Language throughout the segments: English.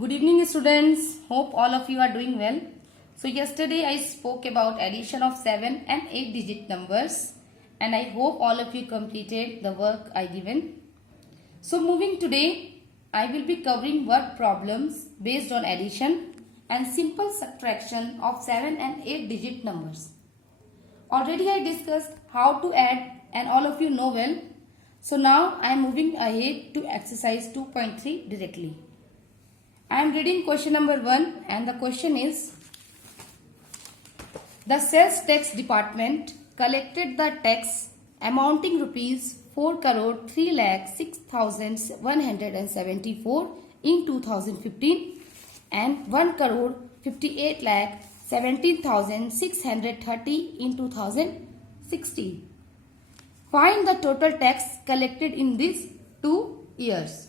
Good evening students. Hope all of you are doing well. So yesterday I spoke about addition of 7 and 8 digit numbers and I hope all of you completed the work I given. So moving today, I will be covering word problems based on addition and simple subtraction of 7 and 8 digit numbers. Already I discussed how to add and all of you know well. So now I am moving ahead to exercise 2.3 directly. I am reading question number 1 and the question is, the sales tax department collected the tax amounting rupees 4 crore 3 lakh 6,174 in 2015 and 1 crore 58 lakh 17,630 in 2016. Find the total tax collected in these 2 years.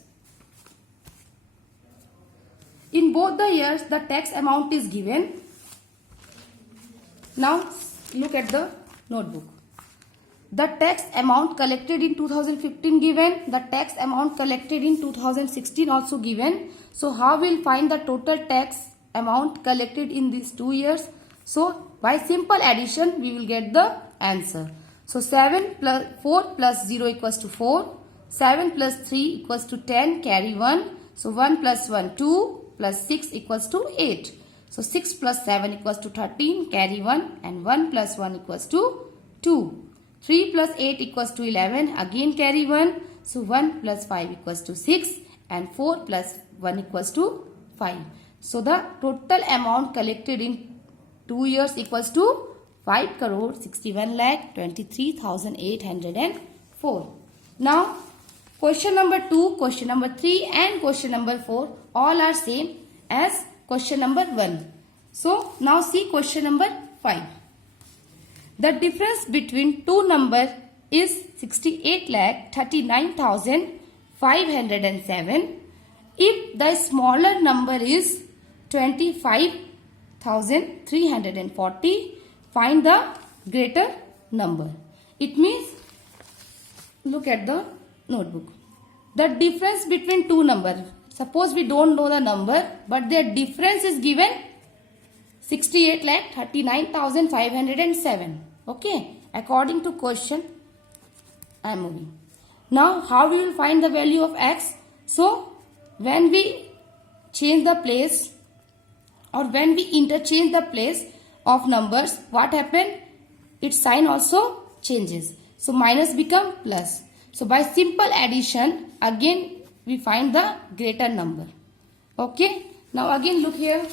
In both the years, the tax amount is given. Now, look at the notebook. The tax amount collected in 2015 given, the tax amount collected in 2016 also given. So, how we'll find the total tax amount collected in these 2 years? So, by simple addition, we will get the answer. So, 4 plus 0 equals to 4. 7 plus 3 equals to 10, carry 1. So, 1 plus 1, 2. Plus 6 equals to 8. So 6 plus 7 equals to 13, carry 1 and 1 plus 1 equals to 2. 3 plus 8 equals to 11, again carry 1. So 1 plus 5 equals to 6 and 4 plus 1 equals to 5. So the total amount collected in 2 years equals to 5 crore 61 lakh 23,804. Now question number 2, question number 3 and question number 4 all are same as question number 1. So now see question number 5. The difference between two numbers is 68 lakh 39,507. If the smaller number is 25,340, find the greater number. It means, look at the notebook. The difference between two numbers. Suppose we don't know the number, but their difference is given 68 lakh 39,507. Okay, according to question, I am moving. Now, how we will find the value of x? So, when we change the place or when we interchange the place of numbers, what happen? Its sign also changes. So, minus become plus. So, by simple addition, again we find the greater number. Okay. Now, again look here.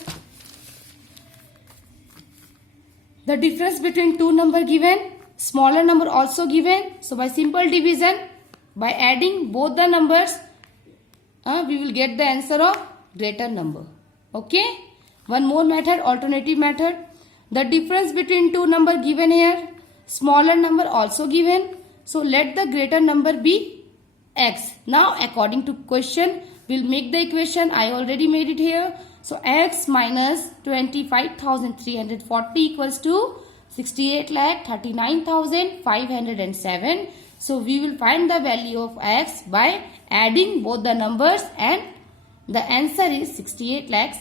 The difference between two numbers given, smaller number also given. So, by simple division, by adding both the numbers, we will get the answer of greater number. Okay. One more method, alternative method. The difference between two numbers given here, smaller number also given. So, let the greater number be x. Now, according to question, we'll make the equation. I already made it here. So, x minus 25,340 equals to 68 lakh 39,507. So, we will find the value of x by adding both the numbers and the answer is 68 lakh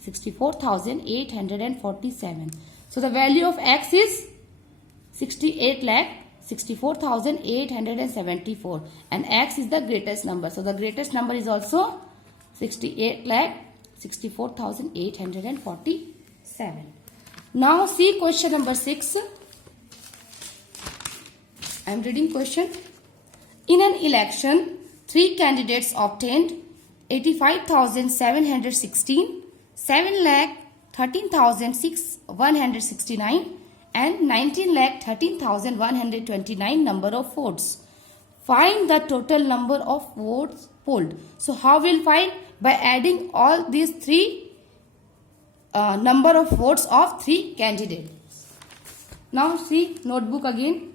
64,847. So, the value of x is 68 lakh 64,874 and x is the greatest number. So, the greatest number is also 68 lakh 64,847. Now, see question number 6. I am reading question. In an election, 3 candidates obtained 85,716, 7 lakh 13,169 and 19 lakh 13,129 number of votes. Find the total number of votes polled. So, how will find? By adding all these three number of votes of 3 candidates. Now, see notebook again.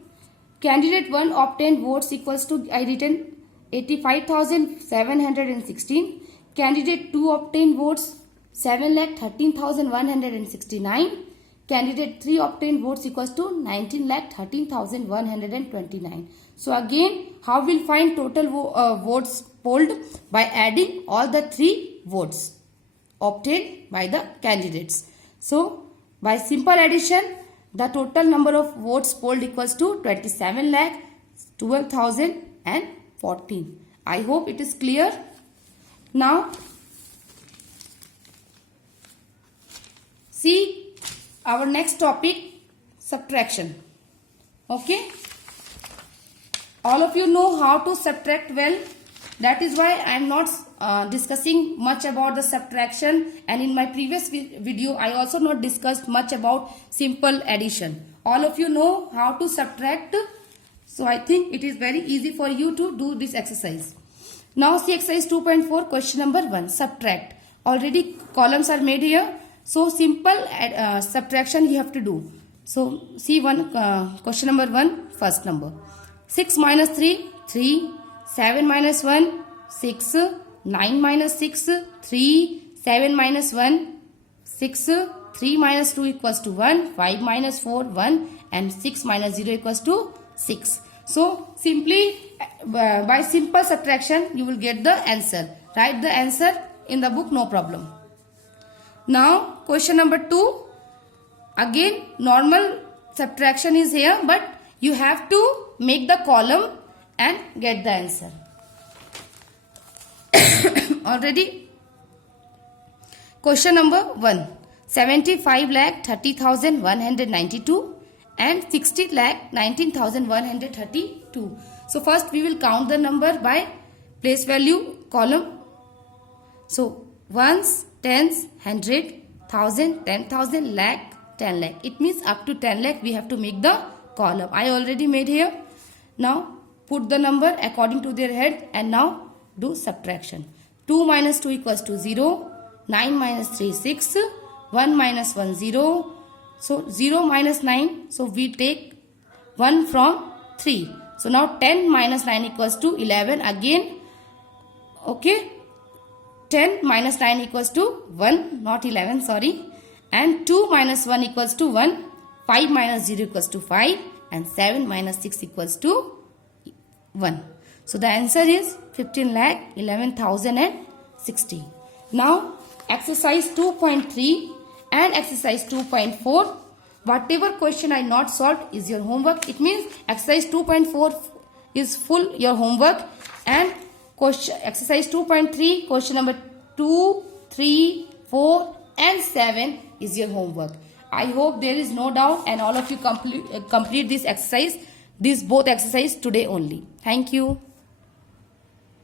Candidate 1 obtained votes equals to, I written 85,716. Candidate 2 obtained votes 7,13,169. Candidate 3 obtained votes equals to 19,13,129. So again, how we'll find total votes polled? By adding all the 3 votes. obtained by the candidates. So by simple addition, the total number of votes polled equals to 27,12,014. I hope it is clear. Now see our next topic, subtraction. Okay, all of you know how to subtract well. That is why I am not discussing much about the subtraction, and in my previous video I also not discussed much about simple addition. All of you know how to subtract, so I think it is very easy for you to do this exercise. Now see exercise 2.4, question number 1, subtract. Already columns are made here, so simple subtraction you have to do. So see question number 1, first number. 6 minus 3, 3. 7 minus 1, 6. 9 minus 6, 3. 7 minus 1, 6. 3 minus 2 equals to 1. 5 minus 4, 1. And 6 minus 0 equals to 6. So simply by simple subtraction you will get the answer. Write the answer in the book, no problem. Now question number 2. Again normal subtraction is here, but you have to make the column and get the answer. Already question number 1, 75,30,192 and 60,19,132. So first we will count the number by place value column. So ones, tens, 100, 1000, 10,000, lakh, 10 lakh. It means up to 10 lakh we have to make the column. I already made here. Now put the number according to their head and now do subtraction. 2 minus 2 equals to 0. 9 minus 3 6. 1 minus 1 0. So 0 minus 9. So we take 1 from 3. So now 10 minus 9 equals to 11 again. Okay. 10 minus 9 equals to 1, not 11, sorry. And 2 minus 1 equals to 1. 5 minus 0 equals to 5. And 7 minus 6 equals to 1. So the answer is 15,11,060. Now exercise 2.3 and exercise 2.4. Whatever question I not solved is your homework. It means exercise 2.4 is full your homework, and exercise 2.3 question number 2, 3, 4 and 7 is your homework. I hope there is no doubt and all of you complete this exercise, both exercise today only. Thank you.